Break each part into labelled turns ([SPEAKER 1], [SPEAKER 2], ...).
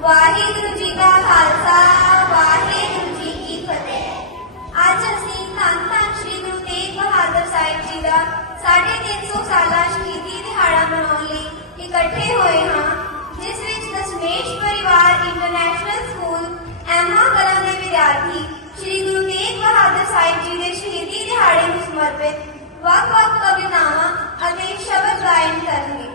[SPEAKER 1] ਵਾਹਿਗੁਰੂ ਜੀ ਕਾ ਖਾਲਸਾ, ਵਾਹਿਗੁਰੂ ਜੀ ਕੀ ਫਤਿਹ। ਅੱਜ ਅਸੀਂ ਧੰਨ ਧੰਨ ਸ੍ਰੀ ਗੁਰੂ ਤੇਗ ਬਹਾਦਰ ਸਾਹਿਬ ਜੀ ਦਾ 350 ਸਾਲਾ ਸ਼ਹੀਦੀ ਦਿਹਾੜਾ ਮਨਾਉਣ ਲਈ ਇਕੱਠੇ ਹੋਏ ਹਾਂ, ਜਿਸ ਵਿੱਚ ਦਸ਼ਮੇਸ਼ ਪਰਿਵਾਰ ਇੰਟਰਨੈਸ਼ਨਲ ਸਕੂਲ ਐਮਾ ਕਲਾਂ ਦੇ ਵਿਦਿਆਰਥੀ ਸ੍ਰੀ ਗੁਰੂ ਤੇਗ ਬਹਾਦਰ ਸਾਹਿਬ ਜੀ ਦੇ ਸ਼ਹੀਦੀ ਦਿਹਾੜੇ ਨੂੰ ਸਮਰਪਿਤ ਵੱਖ-ਵੱਖ ਕਵਿਤਾਵਾਂ ਅਤੇ ਸ਼ਬਦ ਗਾਇਨ ਕਰਨਗੇ।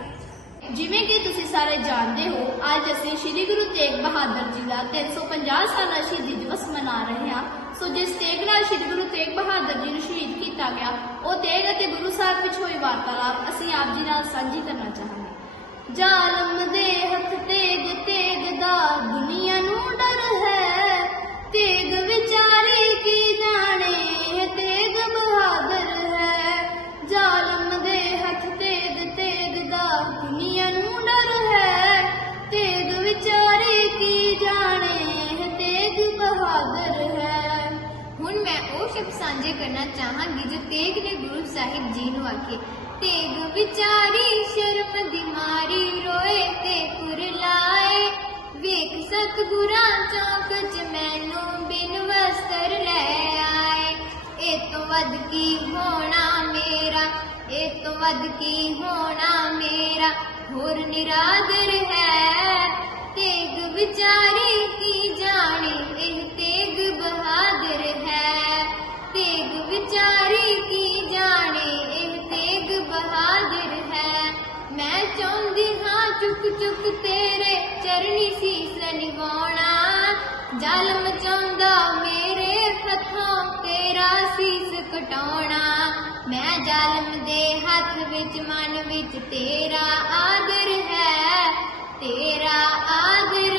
[SPEAKER 2] ਜਿਵੇਂ ਕਿ ਤੁਸੀਂ ਸਾਰੇ ਜਾਣਦੇ ਹੋ, ਅੱਜ ਅਸੀਂ ਸ੍ਰੀ ਗੁਰੂ ਤੇਗ ਬਹਾਦਰ ਜੀ ਦਾ 350 ਸਾਲਾ ਸ਼ਹੀਦੀ ਦਿਵਸ ਮਨਾ ਰਹੇ ਹਾਂ। ਸੋ ਜਿਸ ਤੇਗ ਨਾਲ ਸ੍ਰੀ ਗੁਰੂ ਤੇਗ ਬਹਾਦਰ ਜੀ ਨੂੰ ਸ਼ਹੀਦ ਕੀਤਾ ਗਿਆ, ਉਹ ਤੇਗ ਅਤੇ ਗੁਰੂ ਸਾਹਿਬ ਵਿੱਚ ਹੋਈ ਵਾਰਤਾਲਾਪ ਅਸੀਂ ਆਪ ਜੀ ਨਾਲ ਸਾਂਝੀ ਕਰਨਾ ਚਾਹਾਂਗੇ। ਜ਼ਾਲਮ ਦੇ ਹੱਥ ਤੇਗ
[SPEAKER 3] ਸਾਹਿਬ ਜੀ ਨੂੰ ਆਖੇ ਤੇਗ ਵਿਚਾਰੀ ਸ਼ਰਮ ਦੀ ਮਾਰੀ ਰੋਏ ਤੇ ਕੁਰਲਾਏ ਵੇਖ ਸਤਿਗੁਰਾਂ ਚੌਕ ਚ ਮੈਨੂੰ ਬਿਨ ਵਸਤਰ ਲੈ ਆਏ। ਇਹ ਤੋਂ ਵੱਧ ਕੀ ਹੋਣਾ ਮੇਰਾ, ਇਹ ਤੋਂ ਵੱਧ ਕੀ ਹੋਣਾ ਮੇਰਾ, ਹੋਰ ਨਿਰਾਦਰ ਹੈ। ਤੇਗ ਵਿਚਾਰੀ ਹਾਂ ਤੇਰੇ ਚਰਨੀ ਸੀਸ ਨਿਵਾਉਣਾ ਜ਼ਾਲਮ ਚਾਹੁੰਦਾ ਮੇਰੇ ਹੱਥੋਂ ਤੇਰਾ ਸੀਸ ਕਟਾਉਣਾ। ਮੈਂ ਜ਼ਾਲਮ ਦੇ ਹੱਥ ਵਿੱਚ, ਮਨ ਵਿੱਚ ਤੇਰਾ ਆਦਰ ਹੈ। ਤੇਰਾ ਆਦਰ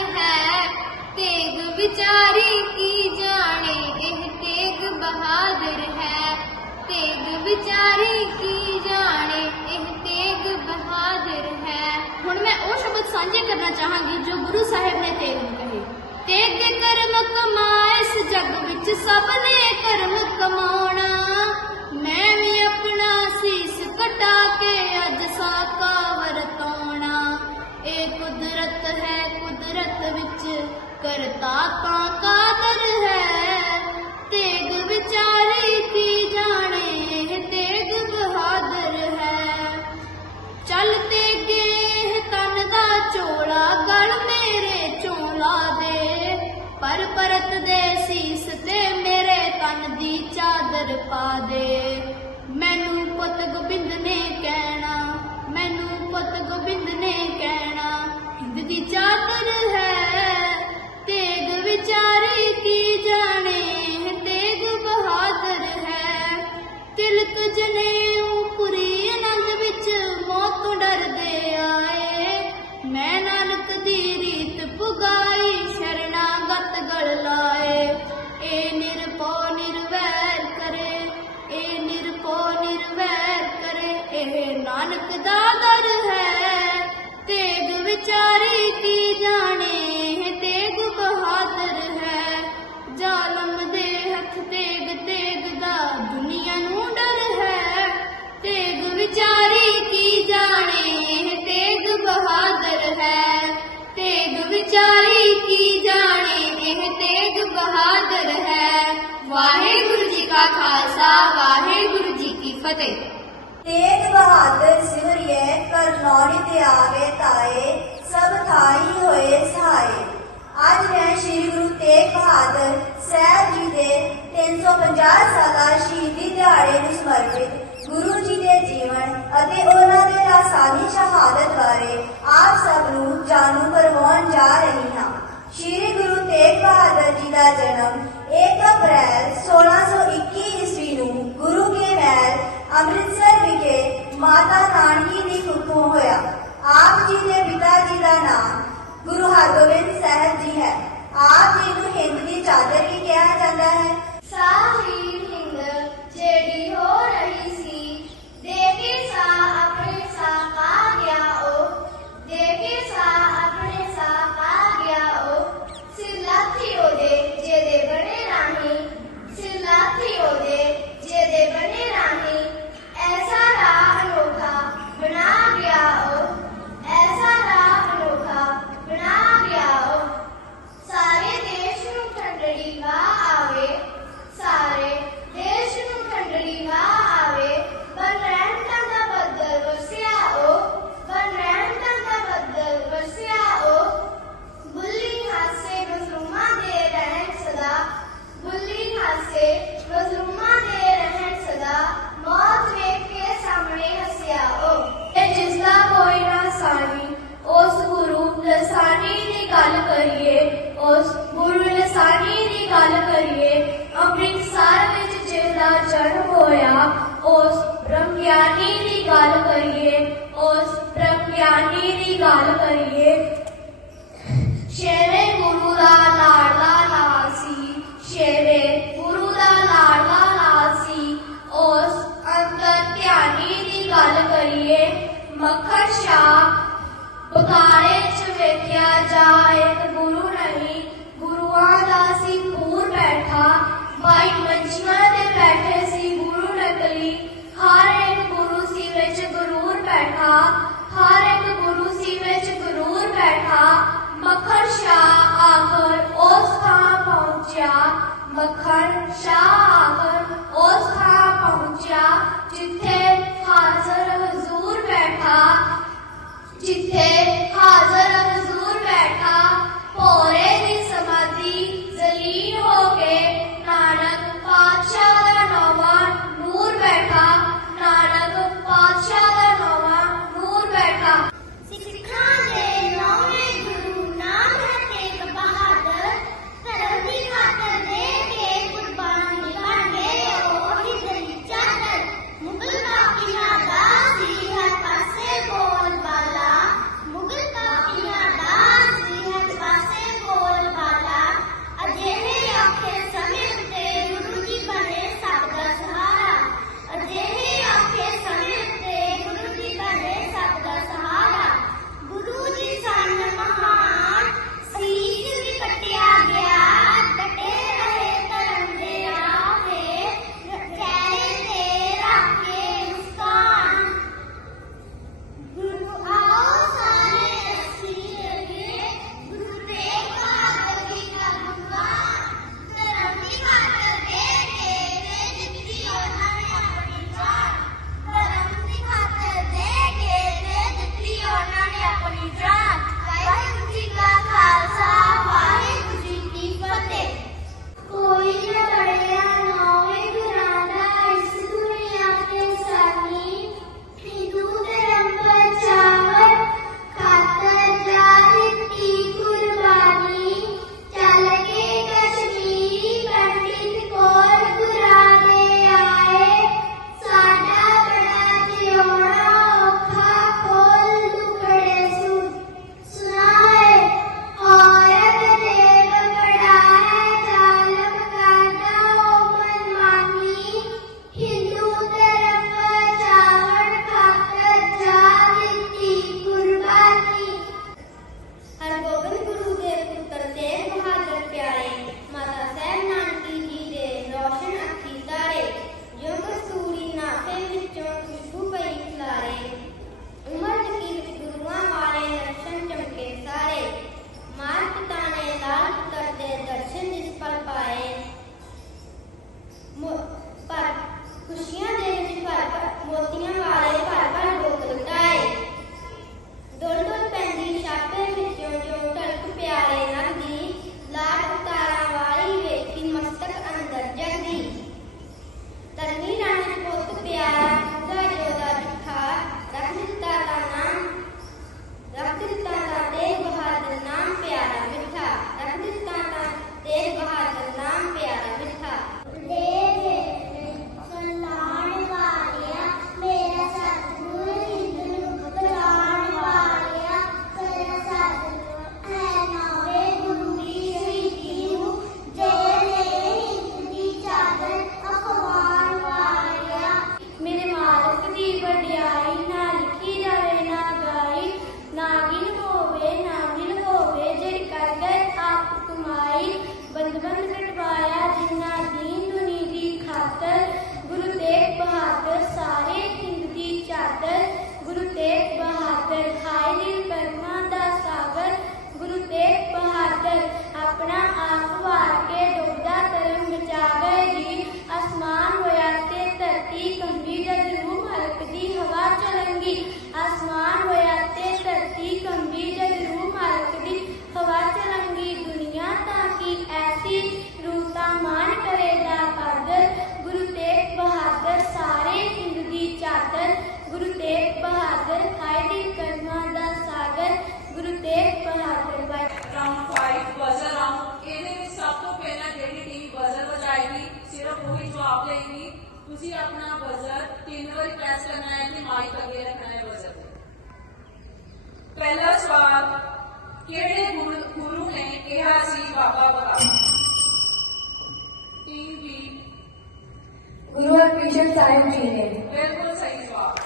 [SPEAKER 2] ਚਾਹਾਂਗੀ ਜੋ ਗੁਰੂ ਸਾਹਿਬ ਨੇ ਤੇਗ ਨੂੰ ਕਹੇ। ਤੇਗ ਦੇ ਕਰਮ ਕਮਾਏ, ਇਸ ਜੱਗ ਵਿੱਚ ਸਭ ਨੇ ਕਰਮ ਕਮਾਉਣਾ। ਮੈਂ ਵੀ ਆਪਣਾ ਸੀਸ ਕਟਾ ਕੇ ਅੱਜ ਸਾਕਾ ਵਰਤਾਉਣਾ। ਇਹ ਕੁਦਰਤ ਹੈ, ਕੁਦਰਤ ਵਿੱਚ ਕਰਤਾ ਤਾਂ ਕਾਦਰ ਦੀ ਵਾਹਿਗੁਰੂ ਜੀ ਕੀ ਫਤਿਹ।
[SPEAKER 1] ਤੇਗ ਬਹਾਦਰ ਸਿਮਰਿਐ ਕਰਨੌਲੀ ਤੇ ਆਗੇ ਤਾਏ, ਸਭ ਥਾਈ ਹੋਏ ਸਹਾਏ। ਅੱਜ ਮੈਂ ਸ੍ਰੀ ਗੁਰੂ ਤੇਗ ਬਹਾਦਰ ਸਾਹਿਬ ਜੀ ਦੇ 350 ਸਾਲਾ ਸ਼ਹੀਦੀ ਦਿਹਾੜੇ ਨੂੰ ਸਮਰਪਿਤ ਗੁਰੂ ਜੀ ਦੇ ਜੀਵਨ ਅਤੇ ਉਹਨਾਂ ਦੇ ਲਾਸਾਨੀ ਸ਼ਹਾਦਤ ਬਾਰੇ ਆਪ ਸਭ ਨੂੰ ਜਾਣੂ ਕਰਵਾਉਣ ਜਾ ਰਹੀ ਹਾਂ। ਸ੍ਰੀ ਗੁਰੂ ਤੇਗ ਬਹਾਦਰ ਜੀ ਦਾ ਜਨਮ 1 ਅਪ੍ਰੈਲ 1621 ਈਸਵੀ ਨੂੰ ਗੁਰੂ ਅੰਮ੍ਰਿਤਸਰ ਵਿਖੇ ਮਾਤਾ ਨਾਨਕੀ ਦੀ ਕੁੱਖੋਂ ਹੋਇਆ। ਆਪ ਜੀ ਦੇ ਪਿਤਾ ਜੀ ਦਾ ਨਾਮ ਗੁਰੂ ਹਰਗੋਬਿੰਦ ਸਾਹਿਬ ਜੀ ਹੈ। ਆਪ ਜੀ ਨੂੰ ਹਿੰਦ ਦੀ ਚਾਦਰ ਵੀ ਕਿਹਾ ਜਾਂਦਾ ਹੈ।
[SPEAKER 3] ਸਾਹੀ ਹਿੰਦ ਜਿਹੜੀ ਹੋ
[SPEAKER 1] ਕਰੀਏ। ਸ਼ੇਰੇ ਗੁਰੂ ਦਾ ਲਾਡਲਾ ਲਾਲ ਸੀ ਸ਼ੇਰੇ ਗੁਰੂ ਦਾ ਲਾਡਲਾ ਲਾਲ ਸੀ। ਉਸ ਅੰਦਰ ਧਿਆਨੀ ਦੀ ਗੱਲ ਕਰੀਏ, ਮੱਖਣ ਸ਼ਾ ਬਕਾਰੇ ਚ ਵੇਖਿਆ ਜਾਏ ਇੱਕ ਗੁਰੂ ਨਹੀਂ, ਗੁਰੂਆਂ ਦਾ ਸੀ ਪੂਰ ਬੈਠਾ। ਵਾਈ ਮੰਚੀਆਂ ਤੇ ਬੈਠੇ ਸੀ ਗੁਰੂ ਨਕਲੀ। ਹਰ ਇੱਕ ਗੁਰੂ ਸੀ ਵਿੱਚ ਗੁਰੂਰ ਬੈਠਾ।
[SPEAKER 4] مکھن شاہ مکھن شاہ آخر اس جتھے حاضر حضور بیٹھا جتھے حاضر بیٹھا پورے دی represented by ਤੁਸੀਂ ਆਪਣਾ ਵਜ਼ਨ ਤਿੰਨ ਵਾਰੀ ਪ੍ਰੈਸ ਕਰਨਾ ਹੈ ਤੇ ਮਾਈਕ ਅੱਗੇ ਰੱਖਣਾ ਹੈ ਵਜ਼ਨ
[SPEAKER 5] ਪਹਿਲਾ ਸਵਾਲ ਕਿਹੜੇ ਗੁਰੂ ਨੇ ਕਿਹਾ ਸੀ ਬਾਬਾ ਬਕਾ ਟੀ ਵੀ।
[SPEAKER 6] ਗੁਰੂ ਅਰਜਨ ਸਾਹਿਬ ਜੀ ਨੇ।
[SPEAKER 5] ਬਿਲਕੁਲ ਸਹੀ ਜਵਾਬ।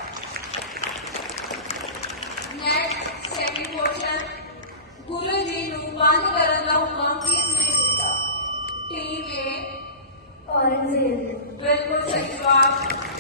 [SPEAKER 5] Next second question Guru ji ਨੂੰ ਬੰਦ ਕਰਨ ਦਾ ਹੁਕਮ ਕਿਸ ਨੇ ਦਿੱਤਾ? ਟੀ ਵੇ
[SPEAKER 6] ਔਰੰਗਜ਼ੇਬ।
[SPEAKER 5] ਬਿਲਕੁਲ ਸਹੀ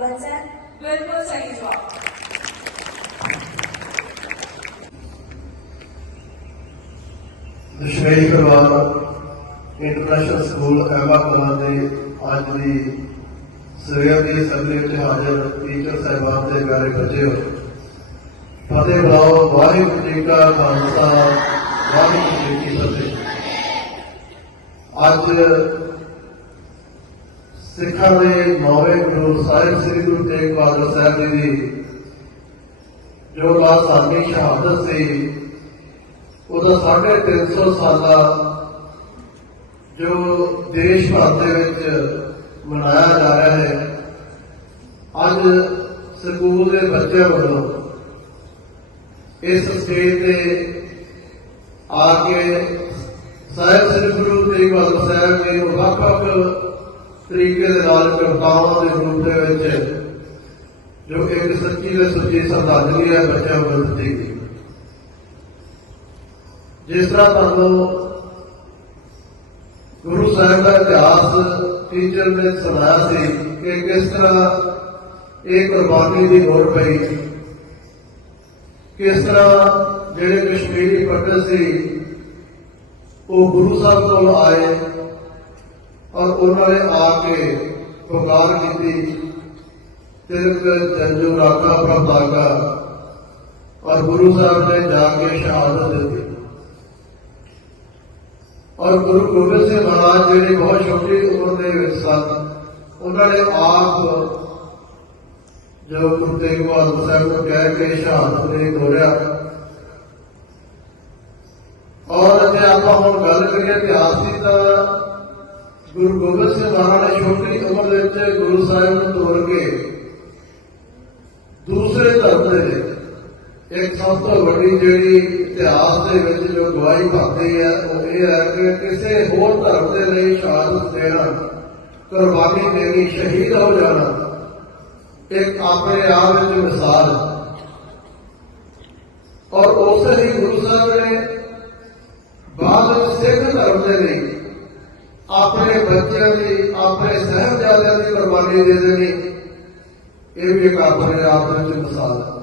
[SPEAKER 6] ਦੁਆਰਾ ਕਾਬਲ ਸਰ
[SPEAKER 5] ਬਿਲਕੁਲ ਸਹੀ ਜਵਾਬ
[SPEAKER 7] ਇੰਟਰਨੈਸ਼ਨਲ ਸਕੂਲ ਅਹਿਮਦਾਬਾਦ ਦੇ ਅੱਜ ਦੀ ਸਵੇਰ ਦੀ ਅਸੈਂਬਲੀ ਵਿੱਚ ਹਾਜ਼ਰ ਟੀਚਰ ਸਾਹਿਬਾਨ ਦੇ ਪਿਆਰੇ ਬੱਚਿਓ ਫਤਿਹ ਬੁਲਾਓ, ਵਾਹਿਗੁਰੂ ਜੀ ਕਾ ਖਾਲਸਾ, ਵਾਹਿਗੁਰੂ ਜੀ ਕੀ ਫਤਿਹ। ਅੱਜ ਸਿੱਖਾਂ ਦੇ ਨੌਵੇਂ ਗੁਰੂ ਸਾਹਿਬ ਸ੍ਰੀ ਗੁਰੂ ਤੇਗ ਬਹਾਦਰ ਸਾਹਿਬ ਜੀ ਦੀ, ਜੋ ਲਾਸਾਨੀ ਸ਼ਹਾਦਤ ਸੀ, ਉਹਦਾ ਸਾਢੇ 300 ਸਾਲਾ ਜੋ ਦੇਸ਼ ਭਰ ਦੇ ਵਿੱਚ ਮਨਾਇਆ ਜਾ ਰਿਹਾ ਹੈ, ਅੱਜ ਸਕੂਲ ਦੇ ਬੱਚਿਆਂ ਵੱਲੋਂ ਇਸ ਸਟੇਜ ਤੇ ਆ ਕੇ ਸਾਹਿਬ ਸ੍ਰੀ ਗੁਰੂ ਤੇਗ ਬਹਾਦਰ ਸਾਹਿਬ ਜੀ ਨੂੰ ਵੱਖ-ਵੱਖ ਤਰੀਕੇ ਦੇ ਨਾਲ ਕਵਿਤਾਵਾਂ ਦੇ ਰੂਪ ਦੇ ਵਿੱਚ ਜੋ ਇੱਕ ਸੱਚੀ ਤੇ ਸੱਚੀ ਸ਼ਰਧਾਂਜਲੀ ਹੈ, ਬੱਚਿਆਂ ਵੱਲੋਂ ਦਿੱਤੀ ਗਈ ਜਿਸ ਤਰ੍ਹਾਂ ਤੁਹਾਨੂੰ ਗੁਰੂ ਸਾਹਿਬ ਦਾ ਇਤਿਹਾਸ ਟੀਚਰ ਨੇ ਸੁਣਾਇਆ ਸੀ ਕਿ ਕਿਸ ਤਰ੍ਹਾਂ ਇਹ ਕੁਰਬਾਨੀ ਦੀ ਲੋੜ ਪਈ, ਕਿਸ ਤਰ੍ਹਾਂ ਜਿਹੜੇ ਕਸ਼ਮੀਰੀ ਪੰਡਤ ਸੀ, ਉਹ ਗੁਰੂ ਸਾਹਿਬ ਕੋਲ ਆਏ ਔਰ ਉਹਨਾਂ ਨੇ ਆ ਕੇ ਪੁਕਾਰ ਕੀਤੀ। ਤਿਲਕ ਜੰਜੂ ਰਾਖਾ ਪ੍ਰਭਾਗਾ ਔਰ ਗੁਰੂ ਸਾਹਿਬ ਨੇ ਜਾ ਕੇ ਸ਼ਹਾਦਤ ਦਿੱਤੀ। ਔਰ ਗੁਰੂ ਗੋਬਿੰਦ ਸਿੰਘ ਮਹਾਰਾਜ ਜਿਹੜੇ ਬਹੁਤ ਛੋਟੀ ਉਮਰ ਦੇ ਵਿੱਚ ਸਨ, ਉਹਨਾਂ ਨੇ ਆਪ ਜੋ ਗੁਰੂ ਤੇਗ ਬਹਾਦਰ ਸਾਹਿਬ ਨੂੰ ਕਹਿ ਕੇ ਸ਼ਹਾਦਤ ਦੇ ਤੋੜਿਆ ਔਰ ਜੇ ਆਪਾਂ ਹੁਣ ਗੱਲ ਕਰੀਏ ਇਤਿਹਾਸ ਦੀ ਤਾਂ ਗੁਰੂ ਗੋਬਿੰਦ ਸਿੰਘ ਮਹਾਰਾਜ ਨੇ ਛੋਟੀ ਉਮਰ ਦੇ ਵਿੱਚ ਗੁਰੂ ਸਾਹਿਬ ਨੂੰ ਤੋੜ ਕੇ ਦੂਸਰੇ ਧਰਮ ਦੇ ਵਿੱਚ ਇੱਕ ਸਭ ਤੋਂ ਵੱਡੀ ਜਿਹੜੀ ਇਤਿਹਾਸ ਦੇ ਵਿੱਚ ਜੋ ਗਵਾਹੀ ਭਰਦੀ ਹੈ, ਉਹ ਇਹ ਹੈ ਕਿ ਕਿਸੇ ਹੋਰ ਧਰਮ ਦੇ ਲਈ ਸ਼ਹਾਦਤ ਦੇਣਾ, ਕੁਰਬਾਨੀ ਦੇਣੀ, ਸ਼ਹੀਦ ਹੋ ਜਾਣਾ, ਇੱਕ ਆਪਣੇ ਆਪ ਵਿੱਚ ਮਿਸਾਲ ਹੈ। ਔਰ ਉਸੇ ਹੀ ਗੁਰੂ ਸਾਹਿਬ ਨੇ ਬਾਅਦ ਵਿੱਚ ਸਿੱਖ ਧਰਮ ਦੇ ਲਈ ਆਪਣੇ ਬੱਚਿਆਂ ਦੀ, ਆਪਣੇ ਸਹਿਬਜ਼ਾਦਿਆਂ ਦੀ ਕੁਰਬਾਨੀ ਦੇ ਦੇਣੀ। ਇਹ ਵੀ ਇੱਕ ਆਪਣੇ ਆਪ ਵਿੱਚ ਮਿਸਾਲ ਹੈ।